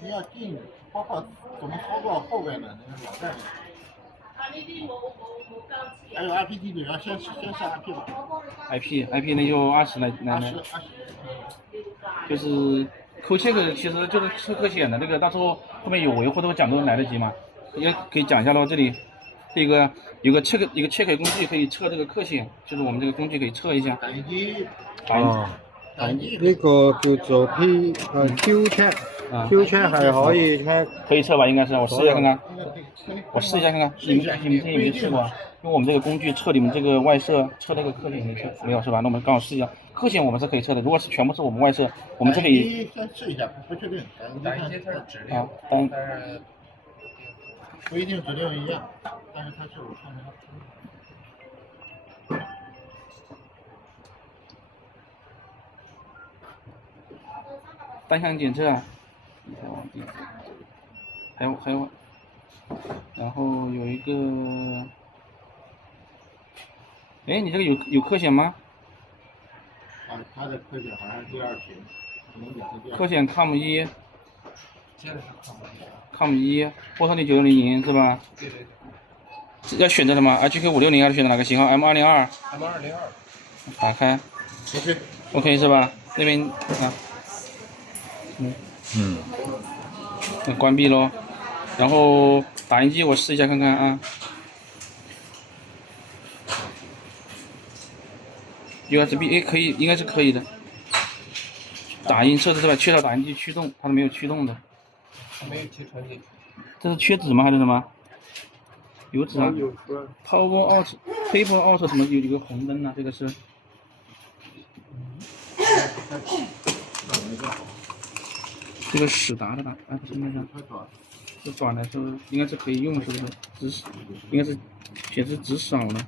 你要进，包括怎么操作后边的那个网站。还有 IP 地址要先下 IP 吧。IP 那就20来，就是扣切克其实就是测克险的那个，到时候后面有维护都讲都来得及嘛。也可以讲一下咯，这里这个有个切克工具可以测这个克险，就是我们这个工具可以测一下。呢個叫做 Q check，Q check 係可以 check，可以測吧？應該是，我試一下看看。我試一下看看，你們之前有沒有試過？因為我們這個工具測你們這個外設，測那個克險沒測，沒有是吧？那我們剛好試一下，克險我們是可以測的。如果是全部是我們外設，我們這裡先試一下，不確定。打印机它是指令，但是不一定指令一樣，但是它是我看它。单向检测，还有，然后有一个，哎，你这个有克险吗？它的克险好像是第2屏，克险 COM1， COM1，波特利900是吧？对。要选择什么 ？HK560还是选择哪个型号 ？M202。M202。打开。OK 是吧？这边啊。那关闭咯，然后打印机我试一下看看啊。USB 可以，应该是可以的。打印测试是吧？缺少打印机驱动，它是没有驱动的。没有提纯进去。这是缺纸吗？还是什么？有纸啊。Power Out、Paper Out 什么有个红灯啊？这个是。这个史达的吧？哎，不是那个，是转的，是应该是可以用，是不是？纸应该是显示纸少了。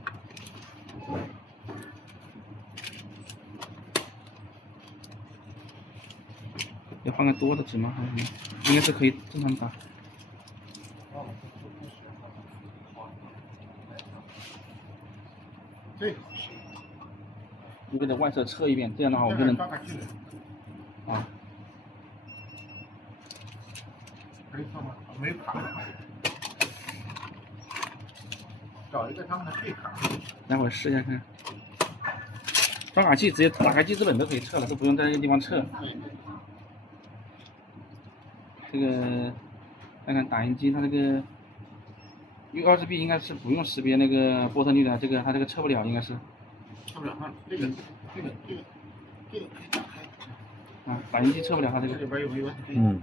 要放个多的纸吗？还是什么？应该是可以正常打。对。我给它外侧测一遍，这样的话我就能。啊。可以测吗？没有卡。找一个他们的配卡。待会儿试一下看。刷卡器直接打开记事本都可以测了，都不用在那个地方测。这个看看打印机它这个 USB 应该是不用识别那个波特利的，这个它这个测不了，应该是。测不了，这个可以打开。啊，打印机测不了它这个。这里边有 USB。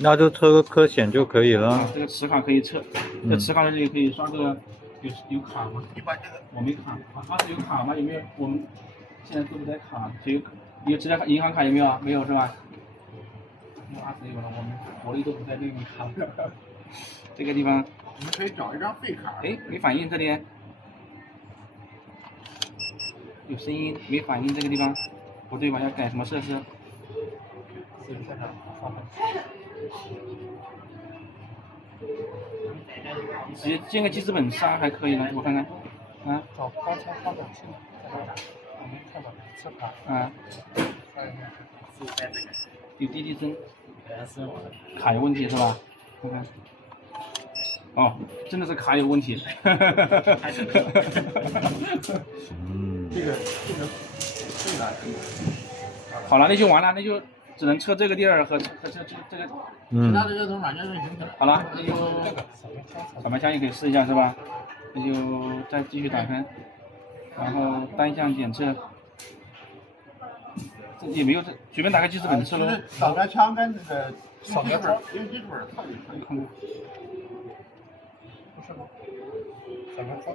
那就测个克险就可以了。啊，这个磁卡可以测，这磁卡这里可以刷个有卡吗？你把这个我没卡，它是有卡吗？有没有？我们现在都不带卡，有直接银行卡有没有？没有是吧？那是有了，我们国内都不带这个卡。这个地方，你们可以找一张废卡。哎，没反应这里，有声音没反应这个地方，不对吧？要改什么设施？直接建个记事本杀还可以呢，我看看。啊。找刚才放的进我没看到磁卡。啊。有滴滴声。卡有问题是吧？看看。哦，真的是卡有问题。这个对了。好了，那就完了，那就只能测这个地儿和这个。其他的这种软件就行。好了，那就扫描枪也可以试一下是吧？那就再继续打开，然后单向检测。也没有这随便打开记事本测了。扫描枪跟那个扫描本用记事本测就可以。看过。不是吗？扫描窗。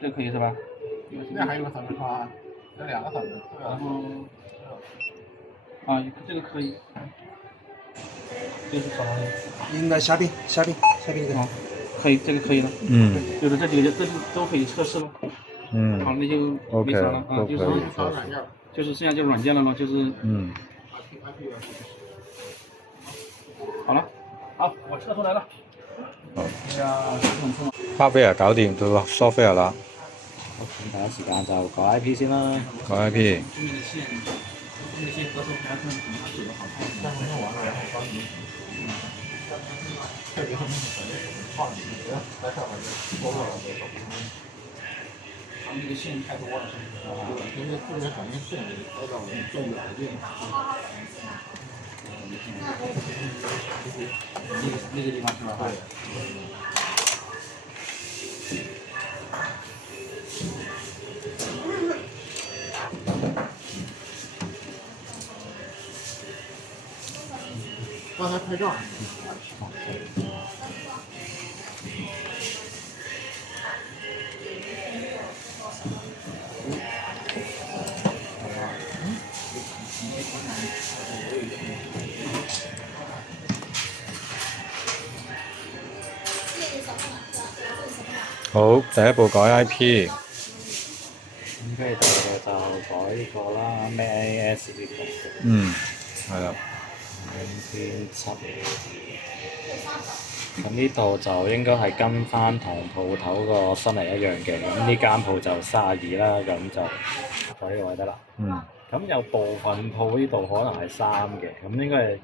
这可以是吧？那还有个扫描窗啊，有2个扫描。然后啊，这个可以。这是扫描的。应该下边一个。好，可以，这个可以了。就是这几个这都可以测试了。好，那就没啥了啊，就是剩下就是软件了嘛，就是。好了，好，我测出来了。哈菲爾搞掂到蘇菲爾啦。第一時間就改 IP 先啦。改 IP。那些合作开发商可能他做的好看，但是那玩意儿好高级。特别是那个小的创意，在上面就包括了这种。他们这个线太多了，是不是？现在特别感觉线来到我们做远的地方。那个地方是吧？对。刚才拍照。好，第一步改 IP。咁跟住第二個就改呢個啦，咩 AS 呢個嗯，係啦。編輯。咁呢度就應該係跟翻同鋪頭個新嚟一樣嘅，咁呢間鋪就32啦，咁就喺呢個位得啦。嗯。咁有部分鋪呢度可能係3嘅，咁應該係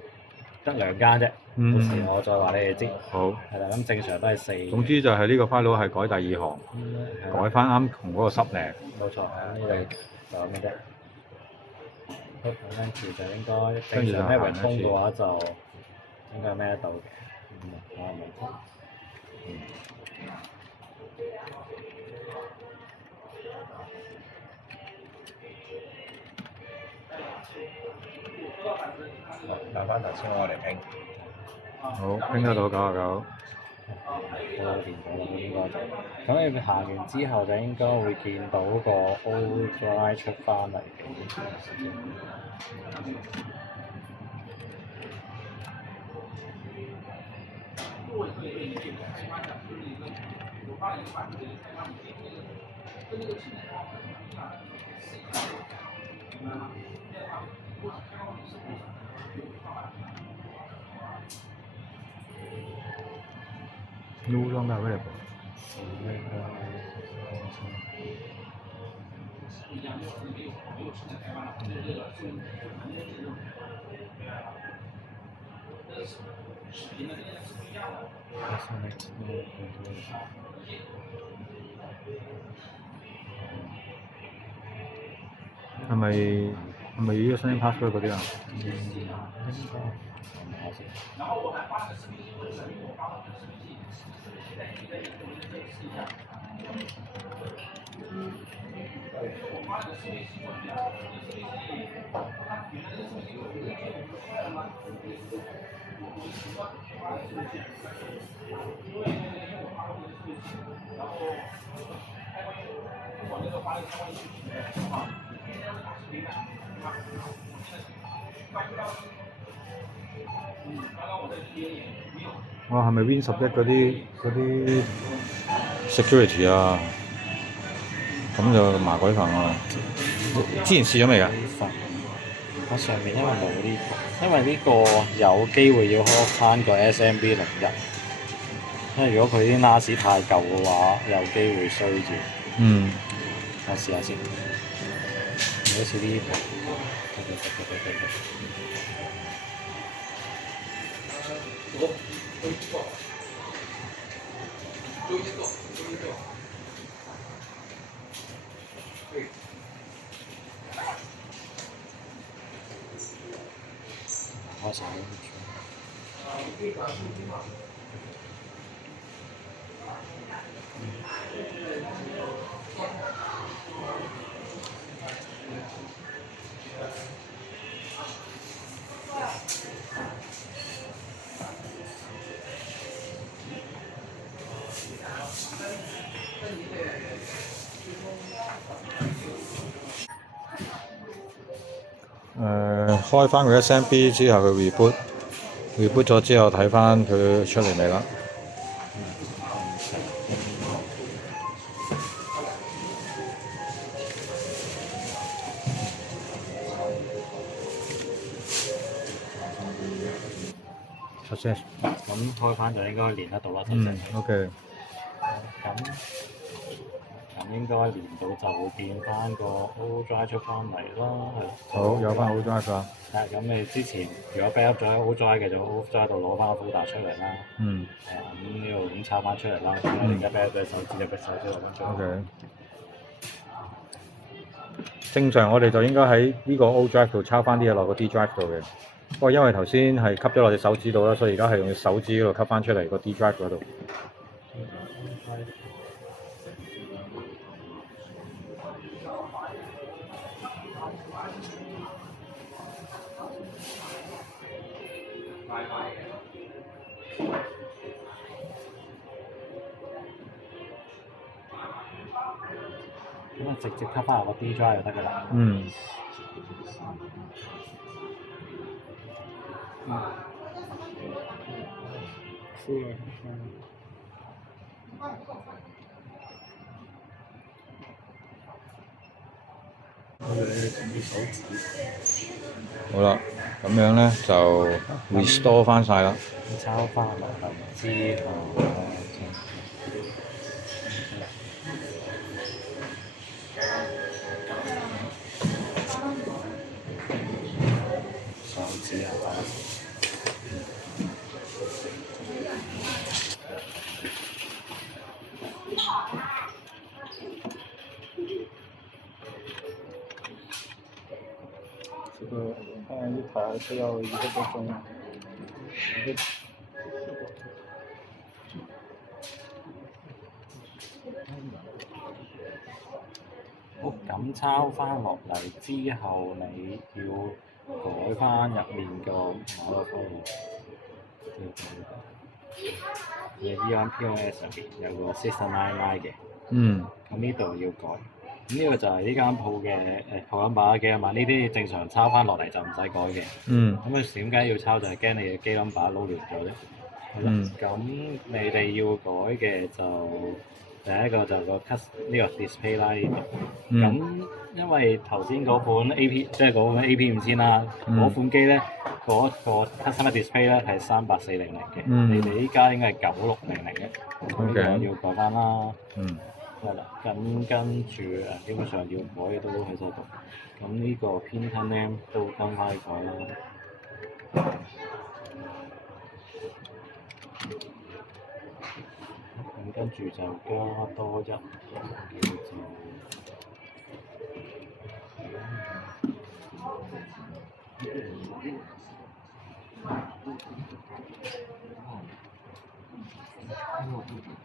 得2間啫。嗯。到時我再話你哋知。好。係啦，咁正常都係4。總之就係呢個 file 係改第2行，改翻啱同嗰個濕領。冇錯，呢度就咁嘅啫。好，咁跟住就應該正常咩榮豐嘅話就應該係咩得到嘅。可能冇通。留翻頭先我嚟拼。好，拼得到99。都見到啦，應該就咁你行完之後就應該會見到個 O Drive 出翻嚟嘅。No longer available。係咪要 username password 嗰啲啊？哇，係咪 Win 11嗰啲 security 啊？咁就麻鬼煩啊！之前試咗未㗎？我上面因為冇呢個，因為呢個有機會要開翻個 SMB 01，因為如果佢啲 NAS 太舊嘅話，有機會衰住。嗯。我試下先，好似呢個。開晒開翻佢 SMB 之後，佢 reboot 咗之後睇翻佢出嚟未啦？success。咁開翻就應該連得到啦，其實。OK。咁咁應該年度就會變翻個 Overdrive 出翻嚟啦，係咯。好，有翻 Overdrive 啦。係咁，你之前如果 backup 咗喺 Overdrive 嘅，就 Overdrive 度攞翻個 folder 出嚟啦。嗯。係啊，咁呢度咁抄翻出嚟啦。咁我哋而家 backup 咗手指就 backup 手指攞翻出嚟。OK。正常我哋就應該喺呢個 O Drive 度抄翻啲嘢落個 D Drive 度嘅。不過因為頭先係吸咗落隻手指度啦，所以而家係用隻手指嗰度吸翻出嚟個 D Drive 嗰度。咁啊，直接吸翻入個 D drive 就得㗎啦。嗯。好啦，咁樣咧就 restore 翻晒啦。抄翻落嚟之後，手指啊！这个看一台是要1个多钟。好，咁抄翻落嚟之後，你要改翻入面個馬路科嘅 EMPOS 上邊有個 System Line 嘅。嗯。咁呢度要改。咁呢個就係呢間鋪嘅鋪緊把機啊嘛，呢啲正常抄翻落嚟就唔使改嘅。嗯。咁佢點解要抄就係驚你嘅機 number 撈亂咗啫。嗯。咁你哋要改嘅就第一個就個 呢個 display 啦呢度。咁因為頭先嗰款 AP 即係嗰款 AP5000啦，嗰款機咧嗰個 customer display 咧係38400嘅，你哋依家應該係9600嘅，咁呢個要改翻啦。係啦，咁跟住基本上要改嘅都喺晒度。咁呢個 pin name 都跟翻去改啦。咁跟住就加多一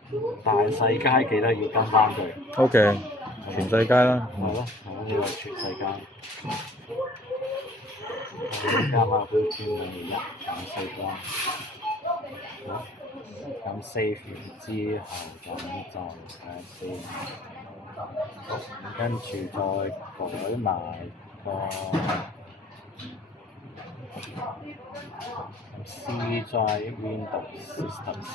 叫做大細街記得要跟翻佢。OK， 全世界啦。係咯，呢個全世界。加翻標籤1減4啦。好，咁 save 完之後，咁就睇下先。跟住再改埋個C drive Windows System 3。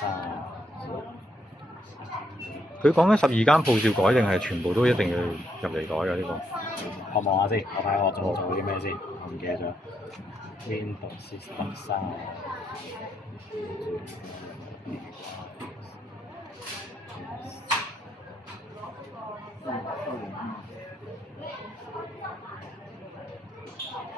佢講緊12間鋪照改定係全部都一定要入嚟改嘅呢個？我望下先，我睇下我仲做啲咩先，我唔記得咗。Windows System 3。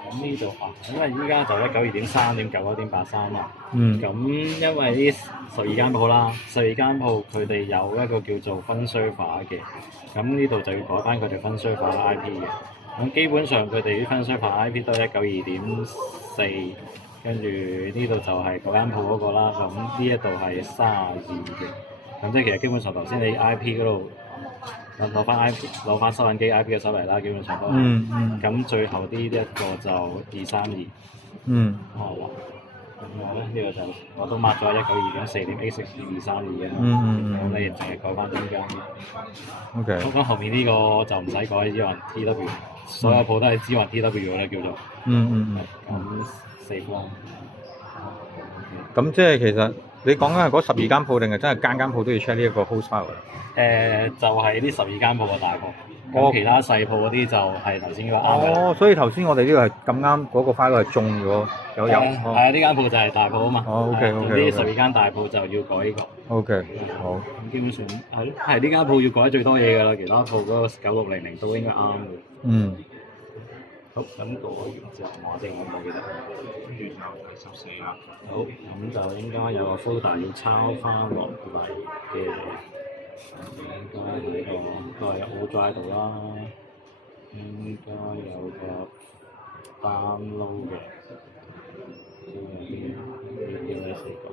咁呢度因為依家就192.3.9.1.83嘛。咁因為呢12間鋪啦，12間鋪佢哋有一個叫做分 server 嘅，咁呢度就要改翻佢哋分 server IP 嘅。咁基本上佢哋啲分 server IP 都係192.4，跟住呢度就係嗰間鋪嗰個啦。咁呢一度係32嘅。咁即係其實基本上頭先你 IP 嗰度攞翻收銀機 IP 嘅收嚟啦，基本上都係。咁最後呢一個就232。好啦。咁我咧呢個就我都 mark 咗192.4.86.232嘅。咁你淨係改翻中間嘅。OK。咁後面呢個就唔使改，支援 TW， 所有鋪都係支援 TW 咧叫做。咁4方。咁即係其實你講緊係嗰12間鋪定係真係間間鋪都要 check 呢一個 host file 就係呢12間鋪嘅大鋪，咁其他細鋪嗰啲就係頭先嗰個啱嘅。哦，所以頭先我哋呢個係咁啱嗰個 file 係中咗，有。係啊，呢間鋪就係大鋪啊嘛。哦，OK，呢12間大鋪就要改呢個。OK，好。咁基本上係咯，係呢間鋪要改最多嘢㗎啦，其他鋪嗰個9600都應該啱嘅。嗯。好，咁改完之後我正我記得。跟住就14啦。好，咁就應該有個 folder 要抄翻落嚟嘅，應該喺個都係 ODrive 度啦，應該有個 download 嘅，要咩四個？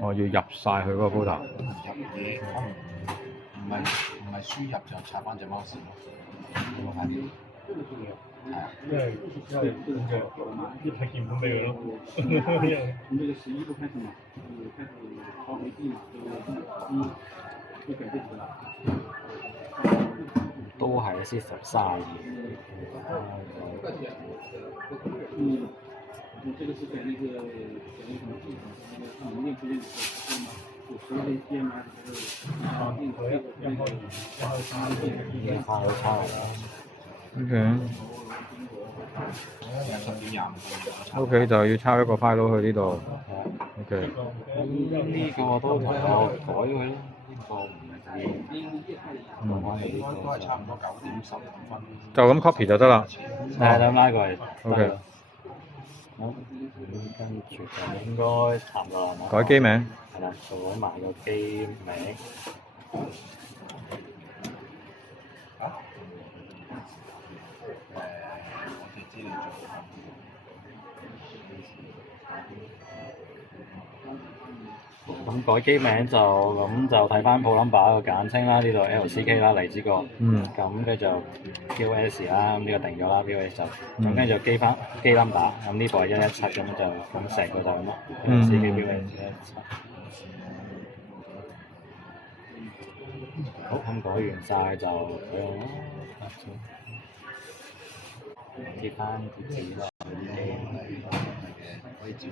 我要入晒佢嗰個 folder。入嘢可能唔係輸入就插翻隻 mouse 咯，咁快啲。係啊。一睇鍵盤俾佢咯。都係 System 32。这个是在那个里面出现的时候嘛，有时候那些嘛就是已經翻到差嚟啦。OK。OK 就要抄一個 file 去呢度。OK。呢個都同我改佢啦，呢個唔係我哋都係差唔多9點15分。就咁 copy 就得啦。係咁拉過嚟。OK。好，咁跟住就應該差唔多啦。改機名。係啦，做埋個機名。我哋知你做。咁改機名就睇翻鋪 number 個簡稱啦，呢度 LCK 啦，荔枝角。咁跟住就 POS 啦，咁呢個定咗啦 ，POS 就咁跟住就機 number，咁呢部係117咁就咁成個就咁咯。LCK POS 117。好，咁改完晒就咁樣咯。貼翻貼紙啦。可以照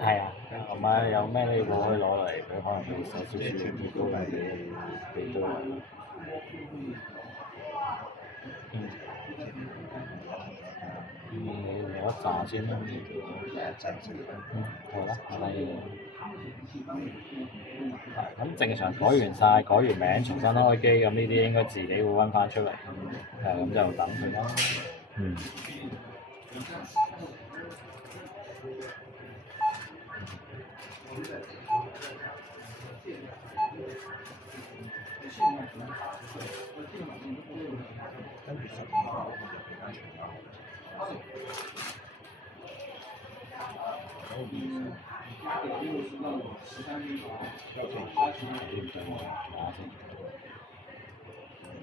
係啊，咁啊有咩你可以攞嚟，佢可能會寫少少啲高嚟俾咗我。你攞一紮先啦。好啦，係咪？咁正常改完晒，改完名，重新開機，咁呢啲應該自己會溫翻出嚟。咁就等佢啦。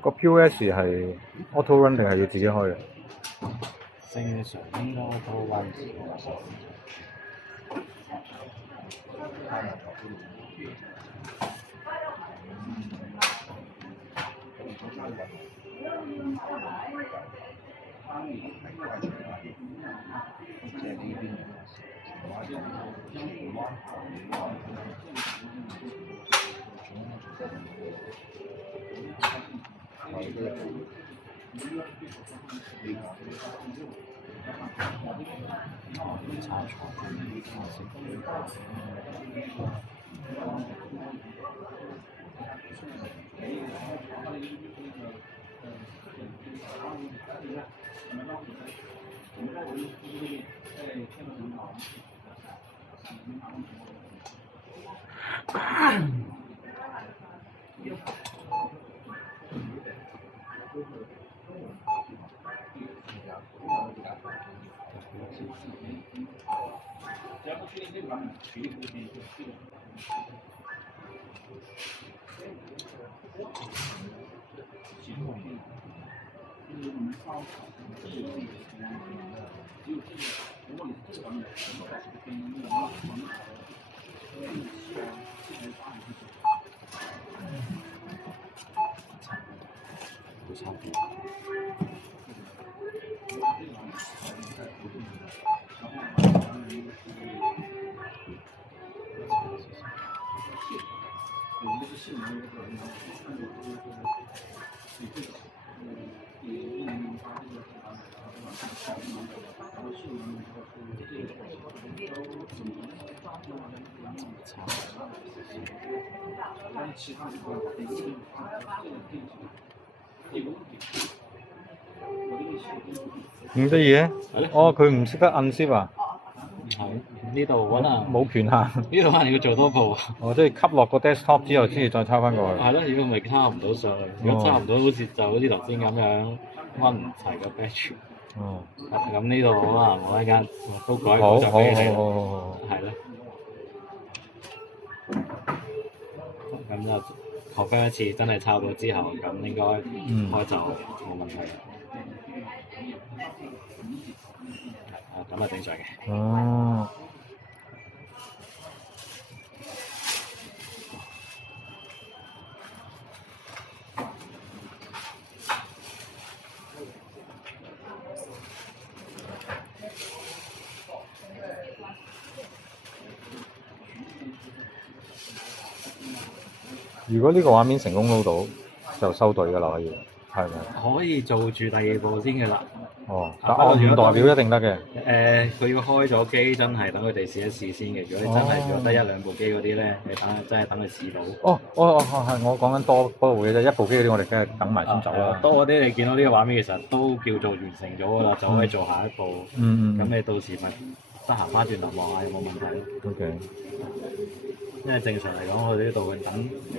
個 POS 係 auto run 定係要自己開嘅？正常應該 auto run 自己開。咁得意嘅？哦，佢唔識得摁 shift 啊？係呢度可能冇權限。呢度可能要做多步。哦，即係吸落個 desktop 之後，先至再抄翻過去。係咯，如果唔係抄唔到上去，如果抄唔到，好似就好似頭先咁樣溫唔齊個 batch。哦。咁呢度可能我一間都改好，好，就俾你。好。係咯。咁就confirm一次，真係抄到之後，咁應該開就冇問題。咁係正常嘅。哦。如果呢個畫面成功撈到，就收隊㗎啦，可以，係咪？可以做住第二步先嘅啦。哦，但我唔代表一定得嘅。佢要開咗機，真係等佢哋試一試先嘅。如果你真係得一兩部機嗰啲咧，你真係等佢試到。係我講緊多部嘅啫，一部機嗰啲我哋梗係等埋先走啦。多嗰啲你見到呢個畫面，其實都叫做完成咗㗎啦，就可以做下一步。咁你到時咪得閒翻轉頭望下有冇問題咯。OK。因為正常嚟講，我哋呢度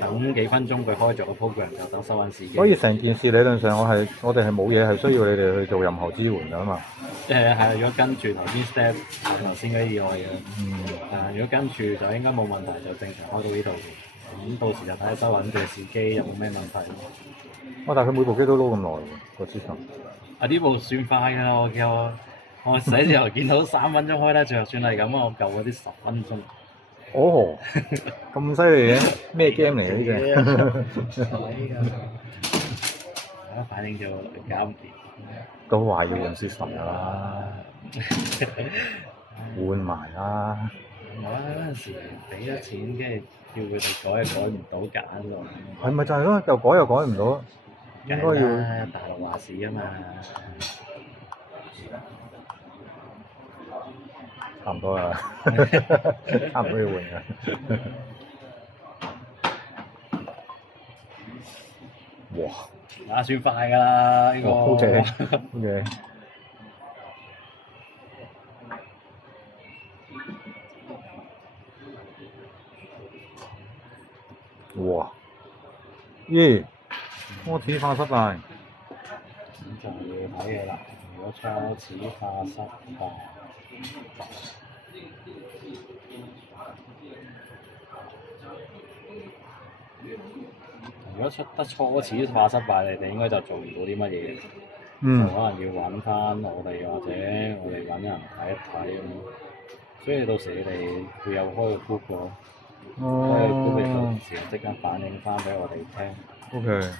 等幾分鐘，佢開咗個 program 就等收緊時機。所以成件事理論上我哋係冇嘢係需要你哋去做任何支援㗎嘛。係如果跟住頭先 step 頭先嗰啲以外嘅，如果跟住就應該冇問題，就正常開到呢度。咁到時就睇下收緊嘅時機有冇咩問題。但係佢每部機都撈咁耐喎，個 system。呢部算快㗎啦，我寫字樓見到3分鐘開得着，算係咁啊！我舊嗰啲10分鐘。哦，咁犀利嘅，咩 game 嚟嘅呢隻？反正就搞唔掂。都話要換 system 㗎啦，換埋啦。嗰陣時俾咗錢，跟住叫佢哋改又改唔到揀喎。係咪就係咯？又改又改唔到，應該要大陸話事啊嘛。差唔多啦，差唔多要換㗎。哇！算快㗎啦呢個。OK。哇！咦，初始化失敗。咁就要睇嘢啦。如果初始化失敗，如果出得初始化失敗，你哋應該就做唔到啲乜嘢，就可能要揾翻我哋或者我哋揾人睇一睇咁。所以到時你哋會有開個 group 喎，開個 group 你到時即刻反映翻俾我哋聽。OK。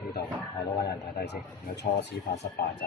呢度我攞揾人睇睇先，有初始化失敗就。